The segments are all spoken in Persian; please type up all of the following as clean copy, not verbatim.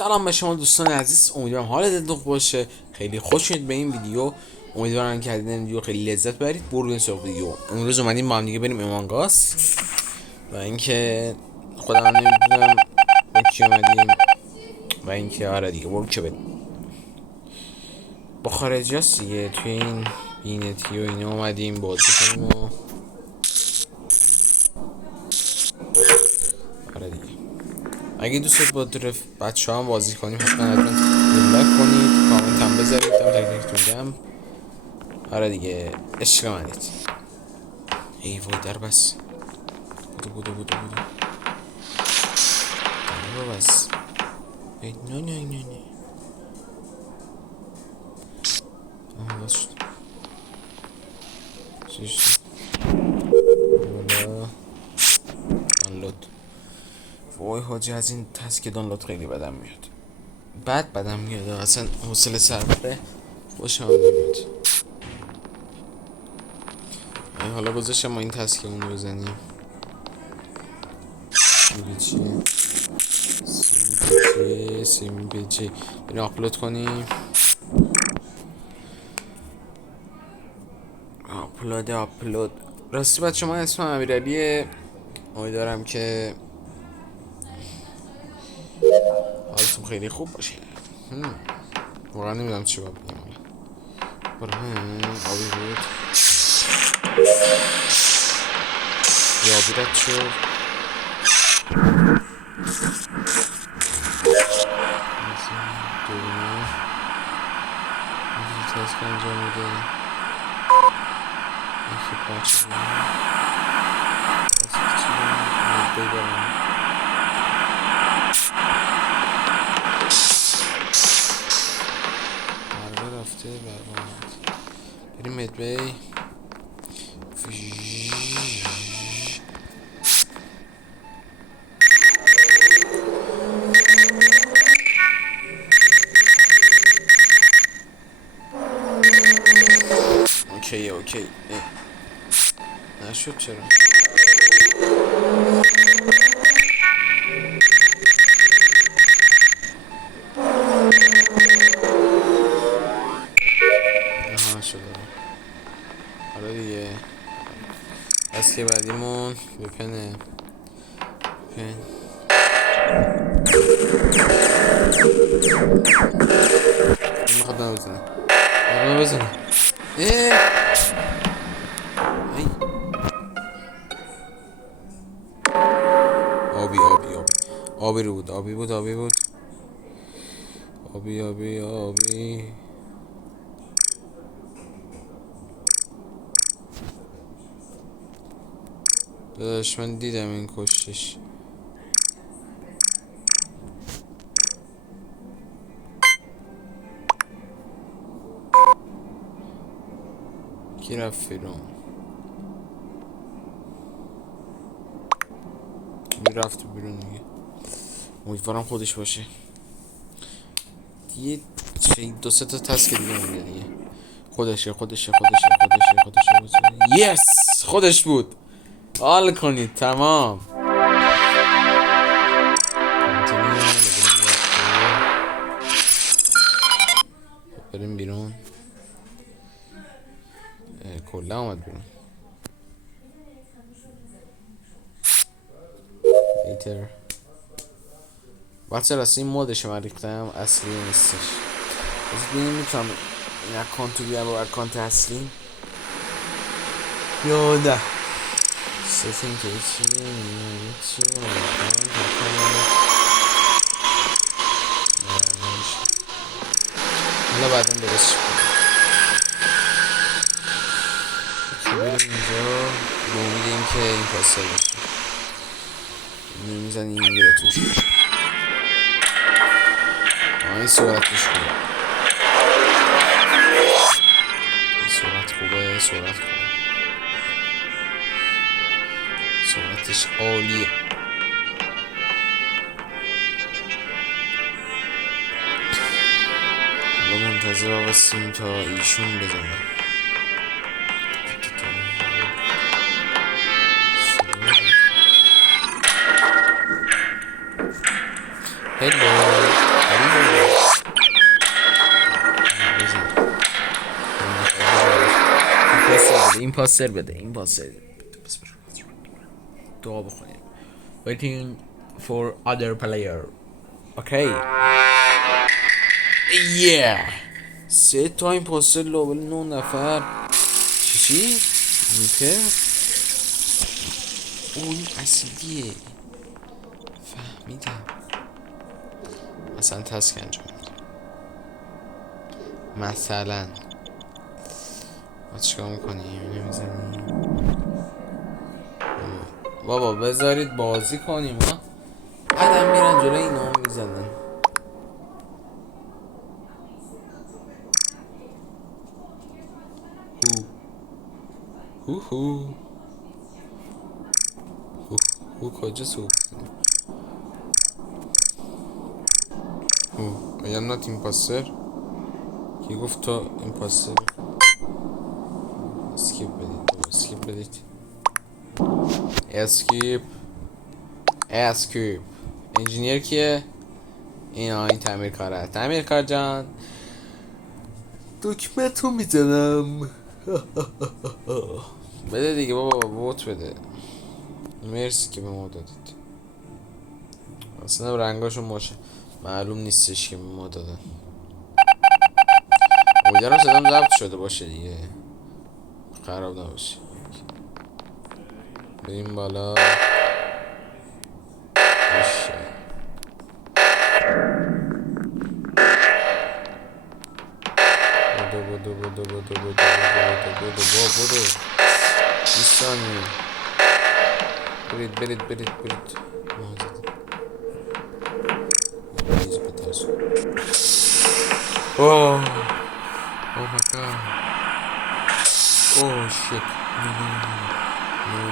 سلام به شما دوستان عزیز، امیدوارم حالتون خوب باشه. خیلی خوش شدید به این ویدیو. امیدوارم که از این ویدیو خیلی لذت ببرید. بریم سراغ ویدیو. امروز اومدیم با هم دیگه بریم امانگاس و اینکه خودم نمیدونم با کی اومدیم و اینکه آره دیگه برو که بریم با خارجی هست دیگه. توی این بینتی و اینا اومدیم بازی کنیم و آره دیگه. اگه دوست با بچه هم بازی کنیم حتما لایک کنید، کامنت هم بذارید، تک تکتون میگم. آره دیگه عشق منید. ای وای در بس. بودو در بس. ای نه باز شد. چی شد؟ حالا دانلود. وای حاجی از این تسک دانلود خیلی بدم میاد. بدم میاد اصلا. حوصله سر بره خوشم نمیاد. حالا گذاشتم ما این تسک اونو بزنیم. سیمی پیچی بریم آپلود کنیم. آپلود. راستی بچه من اسمم امیرعلیه. امیدوارم که حالتون خیلی خوب باشه. واقعا نمیدونم چی باید بگم. برای آبی بود یا آبی رد شد. دورونه تسک انجام میده. یکی پاچ بگرم برقه رفته برقه آمد. بریم مدبی. اوکی نشد چرا؟ آها شد. حالا دیگه از که بعدیمون بپنه میخواد منو بزنه. آبی رو بود. آبی داداش من دیدم این کشتش. کی رفت بیرون؟ رفت بیرون دیگه. امیدوارم خودش باشه. یه دو سه تا تسک دیگه مونده دیگه. خودشه. یس خودش بود. حال کنید تمام. بریم بیرون. کلا اومد بیرون. ایتر بچه راستی این مودش من ریختم اصلی نیستش. از بینیم میتونم این اکانتو بیارم با اکانت اصلی یا نه. ستین که چی حالا بعدم درست کنم. بریم اینجا به امید این که این پاسه بشه. میزنیم این میره توش. این سرعت توش خوبه. سرعتش عالیه. حالا منتظر هستیم تا ایشون بزنه. هلو پاسر بده، این پاسر دعا بخونیم. waiting for other player. اوکی سه تا این پاسر لابل 9 نفر. چی؟ میپر این اسیدیه، فهمیدم. مثلا تسک انجام مثلا ما چیکار میکنیم؟ نمیزنیم بابا، بذارید بازی کنیم. ها قدم میرن جلوی اینا هم میزنن. هو کجاست؟ I am not imposter. کی گفت تو imposter؟ اسکیپ بدید اسکیپ. انجینیر کیه؟ این تعمیر کار جان. دکمه تو میزنم. بده دیگه بابا، ووت بده. مرسی که به ما دادید. اصلا رنگاشون باشه معلوم نیستش که به ما دادن. امیدوارم صدام ضبط شده باشه دیگه، خراب نباشه. بریم بالا. بدو 20 ثانیه. برید Oh my god. Oh shit. No.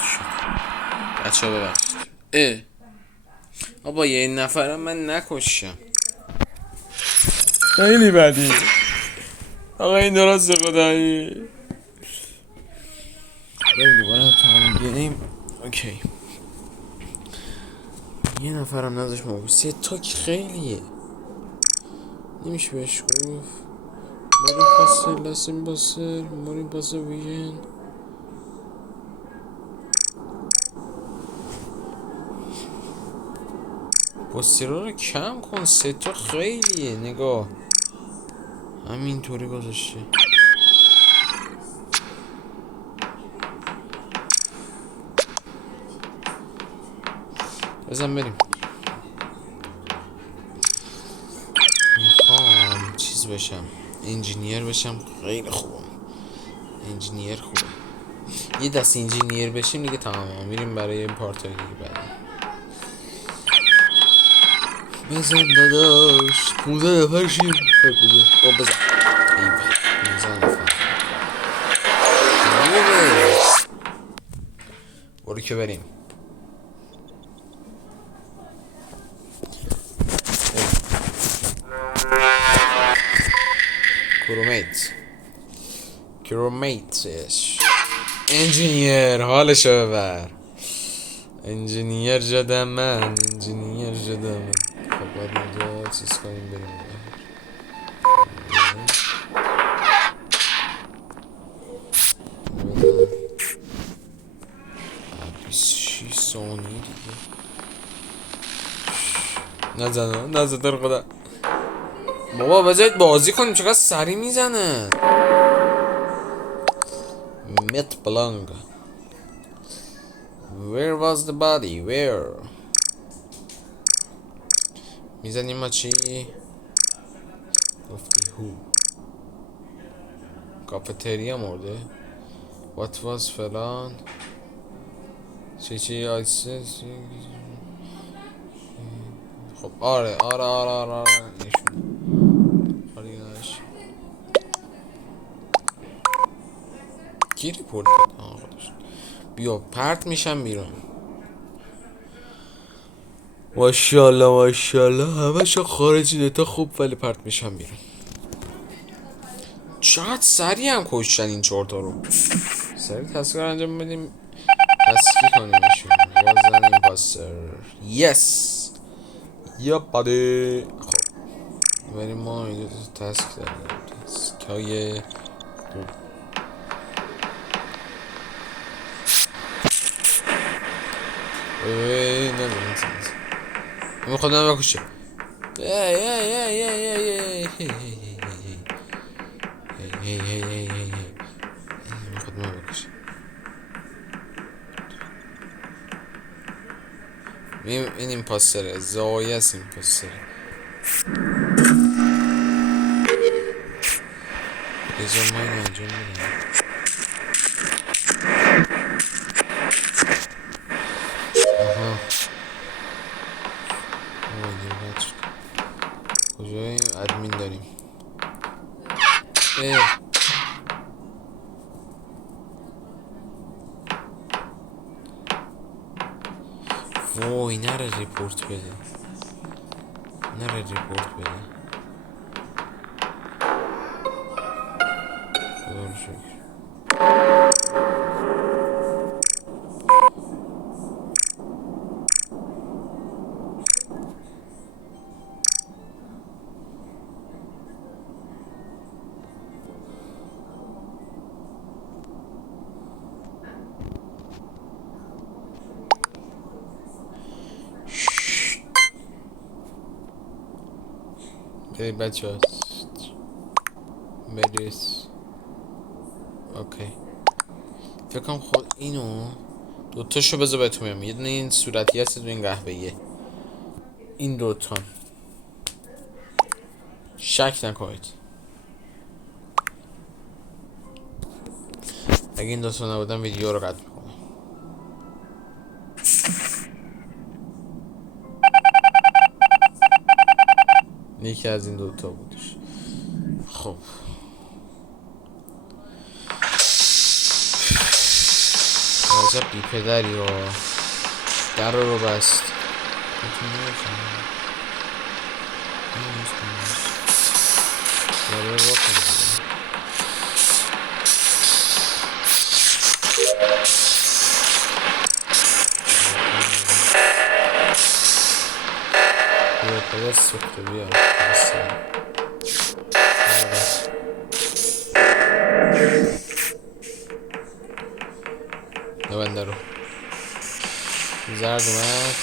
شد بچه ها ببخشید. بابا یه نفرم من نکشم، خیلی بدی. آقا این درست خدایی. بریم دوباره تمام گیریم. اوکی یه نفرم نداشت ما. سه تا که خیلیه، نمیشه بهش گفت ماری پاسر لسیم باسر ماری پاسر ویژن. پاسترها رو کم کن، سه تا خیلیه. نگاه همینطوری گذاشته. بزن بریم. میخوام چیز بشم، انجینیر بشم. خیلی خوبم انجینیر، خوبه. یه دست انجینیر بشیم دیگه تمام، میریم برای این پارتای دیگه بعد. بزن داداش 15 نفر شیم. خب بزن. ایوه 15 نفر. برو که بریم. کرومیتش انجینیر، حالشو ببر. انجینیر جدم من. خب باید اینجا چیز کنیم بریم. 26 ثانیه دیگه. نزن در خدا. بابا بذارید بازی کنیم، چقدر سری میزنه. مت بلانگ. Where was the body? Where? میزنیم ما چی؟ گفتی هو. کافتریا مرده. What was فلان. چی آیسس. خب آره کی ریپورت خودش. بیا پرت میشم بیرون. ماشاءالله ماشاءالله همشون خارجی دیتا خوب ولی پرت میشن بیرون. چقدر سریع هم کشتن این چهارتا رو. سریع تسکر انجام بدیم تسکی کنیمشون. بازن این پاسر یس یا پاده. خب بریم ما اینجا تسک داریم. تسک های خوب. نه میخواد من بکشه. میخواد من بکشه. این ایمپاستره زایه است ایمپاستره. بذار ما این انجام بدیم. آها کجای ادمین داریم. وای نره ریپورت بده. نره ریپورت بده. خدا رو شکر. برید بچه ها برید. اوکی فکرم خود اینو دوتاشو بذار بهتون میام. یه دونه این صورتی هست، دو این قهوه‌ایه. این دوتا شک نکنید. اگه این دوتا نبودن ویدیو رو قطع میکنم. یکی از این دوتا بودش. خب عجب بی پدری ها. در رو بست. در رو بکنم. بیا پدر سخته بیا. نبنده رو زرد اومد.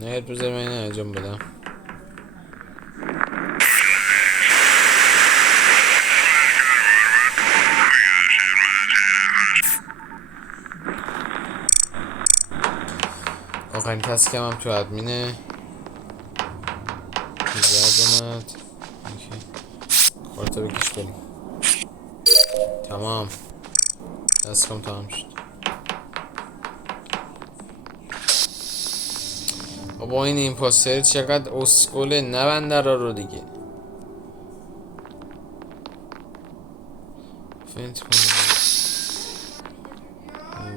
نه بذار من اینو انجام بدم. آخرین تسکم هم تو ادمینه. زرد اومد. کارتا بکش بریم. تمام تسکم تمام شد. با این ایمپاستر چقدر اسکوله. نبنده رو دیگه فنت کنید.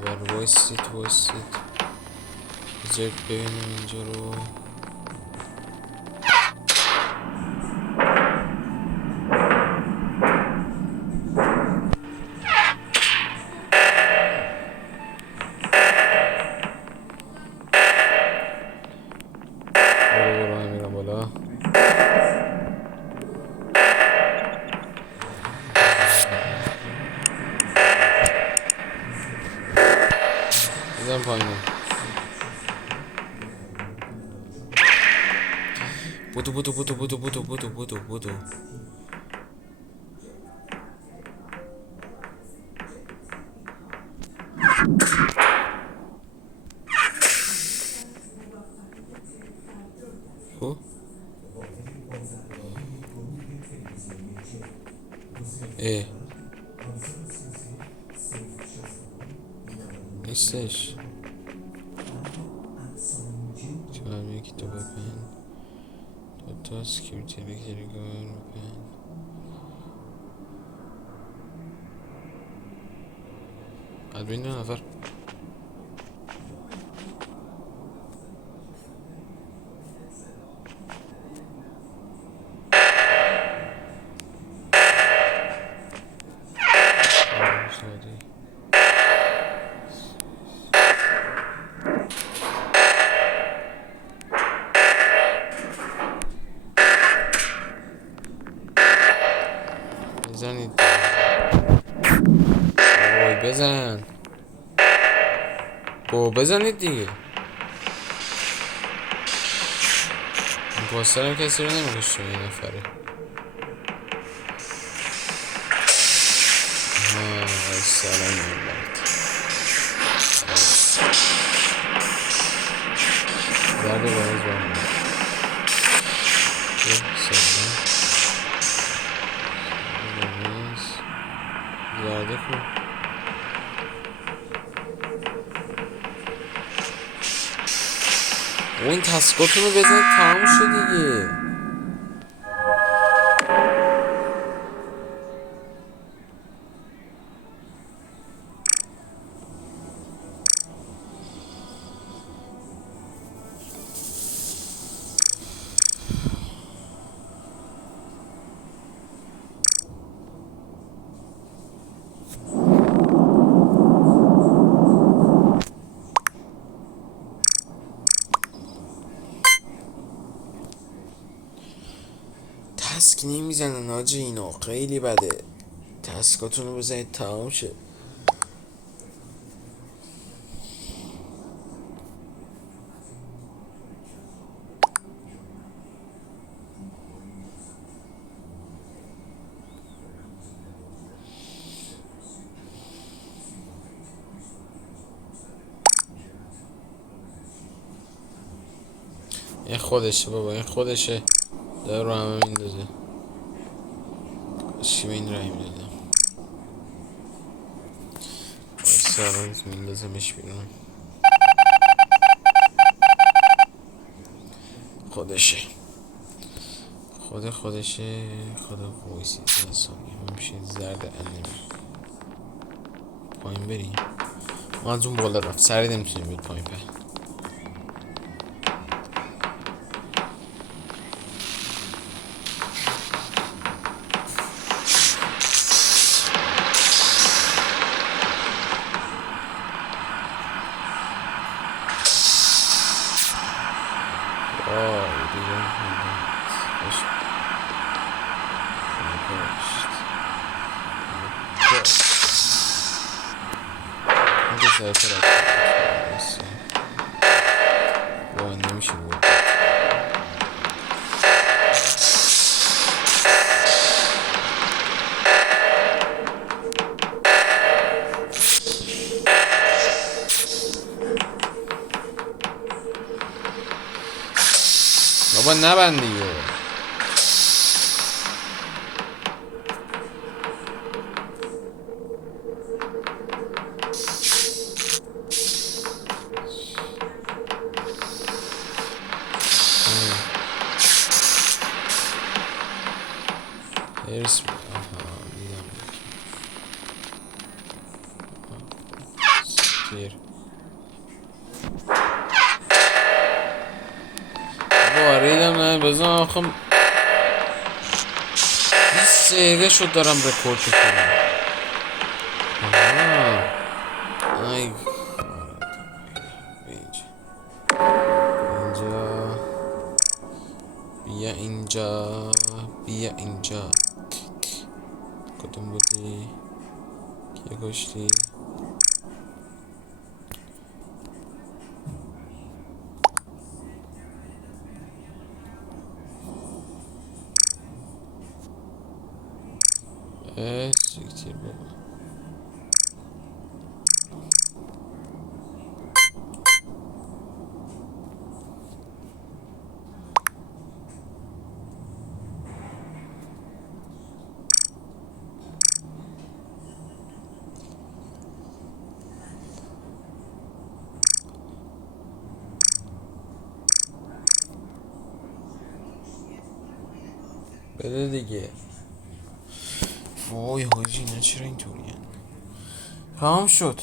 بر وایسید بذارید ببینم اینجا رو. بزن پایینه. بودو کو اه نیستش چرا یکی تو بپن دوتا سکیوریتی الکتریکال بپن بعد بین 2 نفر بزنید وای بزن بزنید دیگه پاسترم کسی رو نمیکشه یه نفره سلام ملت درد باز برمید سلام زرده خوب و این تسکاتون رو بزنید تمام شد دیگه تسک نمیزنن آجی اینا خیلی بده تسکاتون رو بزنید تمام شد این خودشه بابا این خودشه داره رو همه میندازه چی به این رای میدادم سران میندازمش بیرون خودشه خودشه خدا وایسی انسانی میشه زرد انمی پایین بریم ما از اون بالا رفت سری نمیتونیم بیاد پایین پر نمیشه بود بابا نبند دیگه هرس دیدم سیر واریدم نه بزن آخه 20 دقیقه شد دارم رکورد میکنم ای بیا اینجا کدوم بودی که کشتی سیکتیر بابا بده دیگه. وای حاجی اینا چرا اینطوری تمام شد.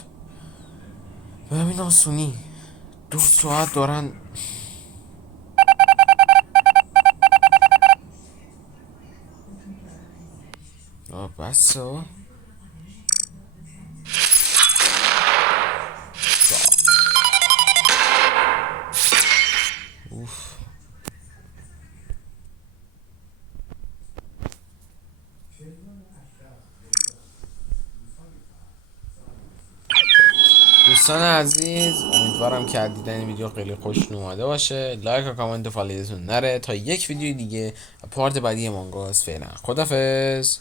ببین آسونی 2 ساعت دارن. بس دوستان عزیز، امیدوارم که از دیدن ویدیو خیلی خوشتون اومده باشه. لایک و کامنت و فالوتون نره تا یک ویدیو دیگه پارت بعدی امانگ اس. فعلا خدافظ.